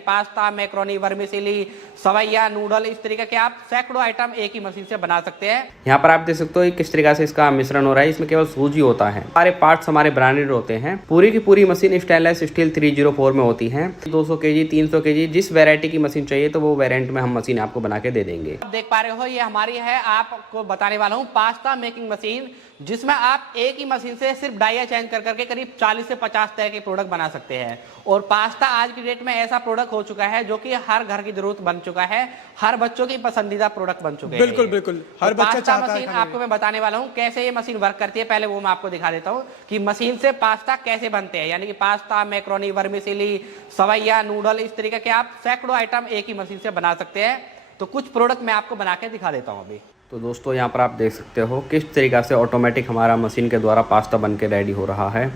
Pasta, macaroni, vermicelli, सवैया, noodle, इस तरीके के आप सैकड़ों आइटम एक ही मशीन से बना सकते हैं। यहाँ पर आप देख सकते हो किस तरीके से इसका मिश्रण हो रहा है। इसमें केवल सूजी होता है, सारे पार्ट्स हमारे ब्रांडेड होते हैं। पूरी की पूरी मशीन स्टेनलेस स्टील 304 में होती है। 200 kg, 300 kg जिस वेरायटी की मशीन चाहिए तो वो वेरिएंट में हम मशीन आपको बना के दे देंगे। आप देख पा रहे हो ये हमारी है, आपको बताने वाला हूँ पास्ता मेकिंग मशीन, जिसमें आप एक ही मशीन से सिर्फ डाइया चेंज कर करके करीब 40 से 50 तरह के प्रोडक्ट बना सकते हैं। और पास्ता आज की डेट में ऐसा प्रोडक्ट हो चुका है जो कि हर घर की जरूरत बन चुका है, हर बच्चों की पसंदीदा प्रोडक्ट बन चुके हैं। बिल्कुल बिल्कुल, हर बच्चा चाहता है। मशीन आपको मैं बताने वाला हूँ कैसे ये मशीन वर्क करती है। पहले वो मैं आपको दिखा देता हूँ कि मशीन से पास्ता कैसे बनते हैं, यानी कि पास्ता, मैक्रोनी, वर्मिसेली, सवैया, नूडल, इस तरीके के आप सैकड़ों आइटम एक ही मशीन से बना सकते हैं। तो कुछ प्रोडक्ट मैं आपको बना के दिखा देता हूँ अभी। तो दोस्तों यहाँ पर आप देख सकते हो किस तरीक़े से ऑटोमेटिक हमारा मशीन के द्वारा पास्ता बन के रेडी हो रहा है।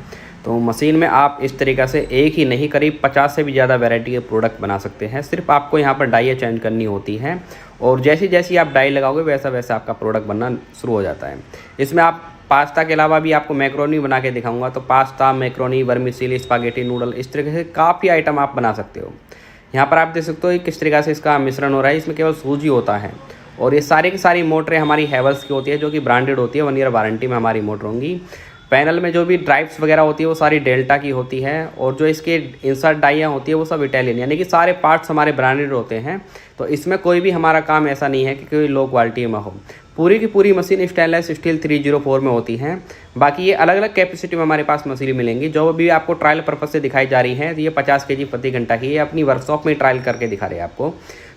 तो मशीन में आप इस तरीक़े से एक ही नहीं करीब 50 से भी ज़्यादा वैरायटी के प्रोडक्ट बना सकते हैं। सिर्फ आपको यहाँ पर डाइयाँ चेंज करनी होती हैं और जैसी जैसी आप डाई लगाओगे वैसा वैसा आपका प्रोडक्ट बनना शुरू हो जाता है। इसमें आप पास्ता के अलावा भी आपको मैक्रोनी बना के दिखाऊंगा। तो पास्ता, मैक्रोनी, वर्मिसेली, स्पागेटी, नूडल, इस तरीके से काफ़ी आइटम आप बना सकते हो। यहाँ पर आप देख सकते हो किस तरीक़े से इसका मिश्रण हो रहा है। इसमें केवल सूजी होता है और ये सारी की सारी मोटरें हमारी हैवेल्स की होती है जो कि ब्रांडेड होती है। 1 ईयर वारंटी में हमारी मोटर होंगी। पैनल में जो भी ड्राइव्स वगैरह होती है वो सारी डेल्टा की होती है और जो इसके इंसर्ट डाइयाँ होती है वो सब इटालियन, यानी कि सारे पार्ट्स हमारे ब्रांडेड होते हैं। तो इसमें कोई भी हमारा काम ऐसा नहीं है कि कोई लो क्वालिटी में हो। पूरी की पूरी मशीन स्टेनलेस स्टील 304 में होती है। बाकी ये अलग अलग कैपेसिटी में हमारे पास मशीन मिलेंगी। जो भी आपको ट्रायल पर्पज से दिखाई जा रही है ये 50 kg प्रति घंटा की, ये अपनी वर्कशॉप में ट्रायल करके दिखा रहे हैं आपको।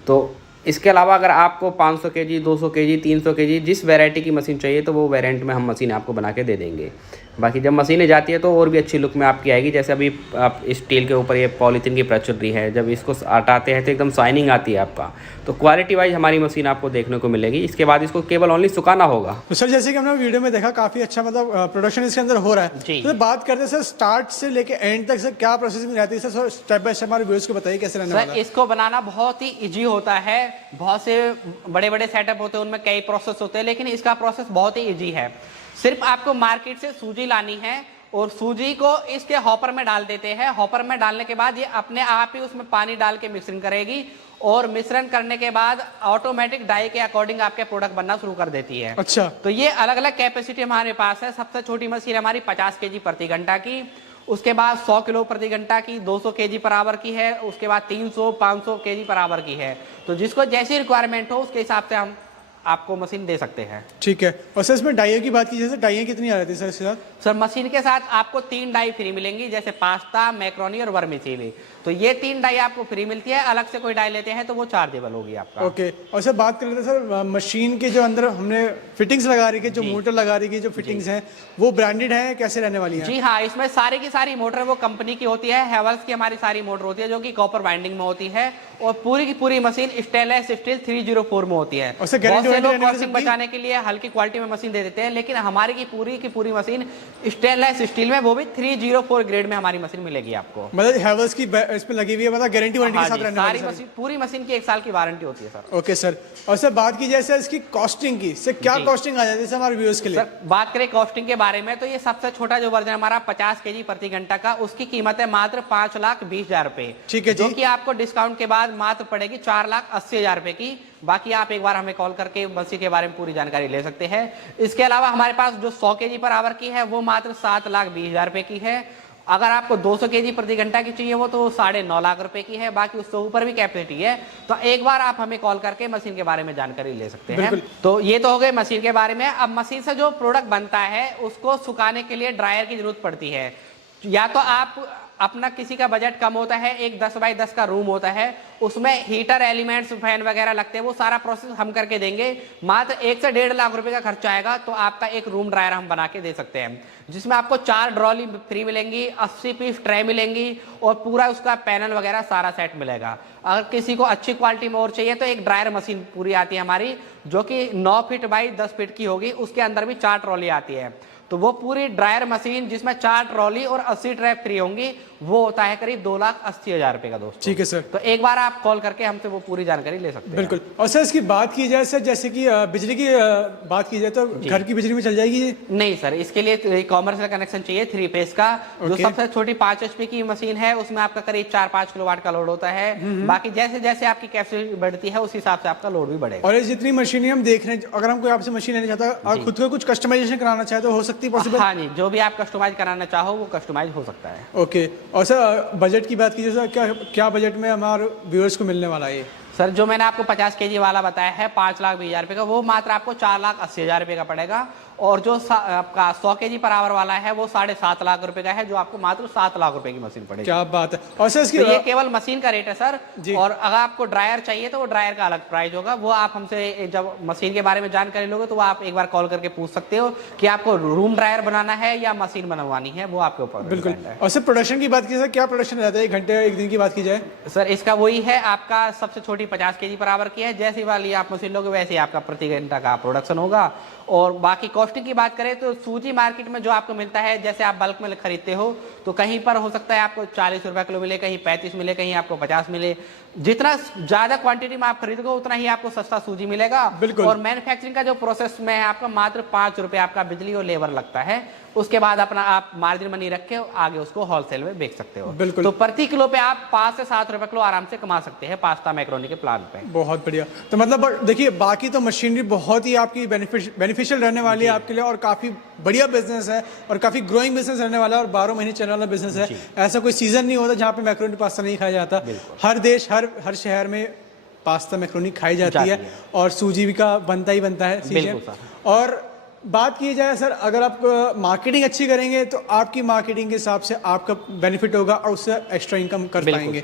तो इसके अलावा अगर आपको 500 kg, 200 kg, 300 kg जिस वैरायटी की मशीन चाहिए तो वो वेरिएंट में हम मशीन आपको बना के दे देंगे। बाकी जब मशीनें जाती है तो और भी अच्छी लुक में आपकी आएगी। जैसे अभी आप स्टील के ऊपर ये पॉलीथीन की परत चल रही है, जब इसको हटाते हैं तो एकदम शाइनिंग आती है आपका। तो क्वालिटी वाइज हमारी मशीन आपको देखने को मिलेगी। इसके बाद इसको केवल ओनली सुखाना होगा। तो सर जैसे कि हमने वीडियो में देखा काफी अच्छा मतलब प्रोडक्शन इसके अंदर हो रहा है। तो बात करते हैं सर स्टार्ट से लेके एंड तक सर क्या प्रोसेसिंग रहती है सर, स्टेप बाय स्टेप हमारे व्यूअर्स को बताइए कैसे रहने वाला है। इसको बनाना बहुत ही इजी होता है। बहुत से बड़े बड़े सेटअप होते हैं उनमें कई प्रोसेस होते हैं, लेकिन इसका प्रोसेस बहुत ही इजी है। सिर्फ आपको मार्केट से सूजी लानी है और सूजी को इसके हॉपर में डाल देते हैं। हॉपर में डालने के बाद ये अपने आप ही उसमें पानी डाल के मिश्रण करेगी और मिश्रण करने के बाद ऑटोमेटिक डाई के अकॉर्डिंग आपके प्रोडक्ट बनना शुरू कर देती है। अच्छा, तो ये अलग अलग कैपेसिटी हमारे पास है। सबसे छोटी मशीन हमारी 50 kg प्रति घंटा की, उसके बाद 100 किलो प्रति घंटा की, 200 kg पर आवर की है, उसके बाद 300, 500 kg पर आवर की है। तो जिसको जैसी रिक्वायरमेंट हो उसके हिसाब से हम आपको मशीन दे सकते हैं। ठीक है। और सर इसमें डाइयों की बात कीजिए, डाइयाँ कितनी आ रही है सर इसके साथ? सर मशीन के साथ आपको 3 डाई फ्री मिलेंगी, जैसे पास्ता, मैक्रोनी और वर्मिसेली। तो ये 3 डाई आपको फ्री मिलती है। अलग से कोई डाई लेते हैं तो वो चार्जेबल होगी आपका। ओके। और सर बात कर लेते हैं सर मशीन के जो अंदर हमने फिटिंग्स लगा रही है, जो मोटर लगा रही है, जो फिटिंग्स हैं वो ब्रांडेड है, कैसे रहने वाली है? जी हाँ, इसमें सारी की सारी मोटर वो कंपनी की होती है। हैवेल्स की हमारी सारी मोटर होती है जो कि कॉपर वाइंडिंग में होती है और पूरी की पूरी मशीन स्टेनलेस स्टील 304 में होती है। और गारंटी बचाने के लिए हल्की क्वालिटी में मशीन दे देते हैं, लेकिन हमारी की पूरी मशीन स्टेनलेस स्टील में, वो भी 304 ग्रेड में हमारी मशीन मिलेगी आपको। मतलब हैवेल्स की इसमें लगी हुई है, मतलब गारंटी वारंटी के साथ रहने वाली है। पूरी मशीन की 1 साल की वारंटी होती है सर। Okay sir. और सर बात की जाए सर इसकी कॉस्टिंग की, सर क्या कॉस्टिंग आ जाती है हमारे व्यूअर्स के लिए? सर बात करें कॉस्टिंग के बारे में तो ये सबसे छोटा जो वर्जन हमारा 50 kg प्रति घंटा का, उसकी कीमत है मात्र 5,20,000 रुपए। ठीक है जी। जो कि आपको डिस्काउंट के बाद मात्र पड़ेगी 4,80,000 रुपए की। बाकी आप एक बार हमें कॉल करके मशीन के बारे में पूरी जानकारी ले सकते हैं। इसके अलावा हमारे पास जो 100 kg पर आवर की है वो मात्र 7,20,000 रुपए की है। अगर आपको 200 kg प्रति घंटा की चाहिए वो तो 9.5 लाख रुपए की है। बाकी उससे ऊपर भी कैपेसिटी है। तो एक बार आप हमें कॉल करके मशीन के बारे में जानकारी ले सकते हैं। तो ये तो हो गए मशीन के बारे में। अब मशीन से जो प्रोडक्ट बनता है उसको सुखाने के लिए ड्रायर की जरूरत पड़ती है। या तो आप अपना किसी का बजट कम होता है, एक 10 बाई 10 का रूम होता है, उसमें हीटर एलिमेंट्स फैन वगैरह लगते हैं, वो सारा प्रोसेस हम करके देंगे। मात्र 1 से 1.5 लाख रुपए का खर्चा आएगा तो आपका एक रूम ड्रायर हम बना के दे सकते हैं, जिसमें आपको 4 ट्रॉली फ्री मिलेंगी, 80 पीस ट्रे मिलेंगी और पूरा उसका पैनल वगैरह सारा सेट मिलेगा। अगर किसी को अच्छी क्वालिटी में और चाहिए तो एक ड्रायर मशीन पूरी आती है हमारी, जो कि 9 फीट बाई 10 फीट की होगी। उसके अंदर भी 4 ट्रॉली आती है। तो वो पूरी ड्रायर मशीन जिसमें 4 ट्रॉली और 80 ट्रे फ्री होंगी, वो होता है करीब 2,80,000 रुपए का दोस्तों। ठीक है सर। तो एक बार आप कॉल करके हमसे वो पूरी जानकारी ले सकते हैं। बिल्कुल। और सर इसकी बात की जाए सर, जैसे कि बिजली की बात की जाए तो घर की बिजली में चल जाएगी ये? नहीं सर, इसके लिए कॉमर्शियल कनेक्शन चाहिए 3 फेज का। जो सबसे छोटी 5 HP की मशीन है उसमें आपका करीब 4-5 किलोवाट का लोड होता है। बाकी जैसे जैसे आपकी कैपेसिटी बढ़ती है उस हिसाब से आपका लोड भी बढ़ेगा। और ये जितनी मशीनें हम देख रहे हैं, अगर हम कोई आपसे मशीन लेना चाहता है और खुद को कुछ कस्टमाइजेशन कराना चाहे तो हो सकती है पॉसिबल? हाँ जी, जो भी आप कस्टमाइज कराना चाहो वो कस्टमाइज हो सकता है। ओके। और सर बजट की बात कीजिए सर, क्या बजट में हमारे व्यूअर्स को मिलने वाला है? सर जो मैंने आपको 50 kg वाला बताया है 5,20,000 रुपए का, वो मात्र आपको 4,80,000 रुपए का पड़ेगा। और जो आपका 100 kg पर आवर वाला है वो 7.5 लाख रुपए का है, जो आपको मात्र 7 लाख रुपए की मशीन पड़ेगी। क्या बात है। और सर इसकी तो ये केवल मशीन का रेट है सर। जी। और अगर आपको ड्रायर चाहिए तो वो ड्रायर का अलग प्राइस होगा। वो आप हमसे जब मशीन के बारे में जानकारी लोगे तो वो आप एक बार कॉल करके पूछ सकते हो कि आपको रूम ड्रायर बनाना है या मशीन बनवानी है, वो आपके ऊपर बिल्कुल। डिपेंड है। और सर प्रोडक्शन की बात की सर, क्या प्रोडक्शन रहता है 1 घंटे 1 दिन की बात की जाए? सर इसका वही है, आपका सबसे छोटी 50 kg पर आवर की है। जैसी वाली आप मशीन लोगे वैसे ही आपका प्रति घंटा का प्रोडक्शन होगा। और बाकी कॉस्टिंग की बात करें तो सूजी मार्केट में जो आपको मिलता है, जैसे आप बल्क में खरीदते हो तो कहीं पर हो सकता है आपको 40 रुपए किलो मिले, कहीं 35 मिले, कहीं आपको 50 मिले। जितना ज्यादा क्वांटिटी में आप खरीदोगे उतना ही आपको सस्ता सूजी मिलेगा। बिल्कुल। और मैन्युफैक्चरिंग का जो प्रोसेस में है आपका मात्र 5 रुपए आपका बिजली और लेबर लगता है। उसके बाद अपना आप मार्जिन मनी रख के आगे उसको होलसेल में बेच सकते हो। बिल्कुल। तो प्रति किलो पे आप 5 से 7 रुपए किलो आराम से कमा सकते हैं पास्ता मैक्रोनी के प्लान पे। बहुत बढ़िया। तो मतलब देखिए बाकी तो मशीनरी बहुत ही आपकी बेनिफिशियल रहने वाली है आपके लिए, और काफी बढ़िया बिजनेस है और काफी ग्रोइंग बिजनेस रहने वाला है, और 12 महीने चलने वाला बिजनेस है। ऐसा कोई सीजन नहीं होता जहाँ पे मैक्रोनी पास्ता नहीं खाया जाता। हर देश हर शहर में पास्ता मैक्रोनी खाई जाती है और सूजी का बनता ही बनता है सीजन। और बात की जाए सर, अगर आप मार्केटिंग अच्छी करेंगे तो आपकी मार्केटिंग के हिसाब से आपका बेनिफिट होगा और उससे एक्स्ट्रा इनकम कर पाएंगे।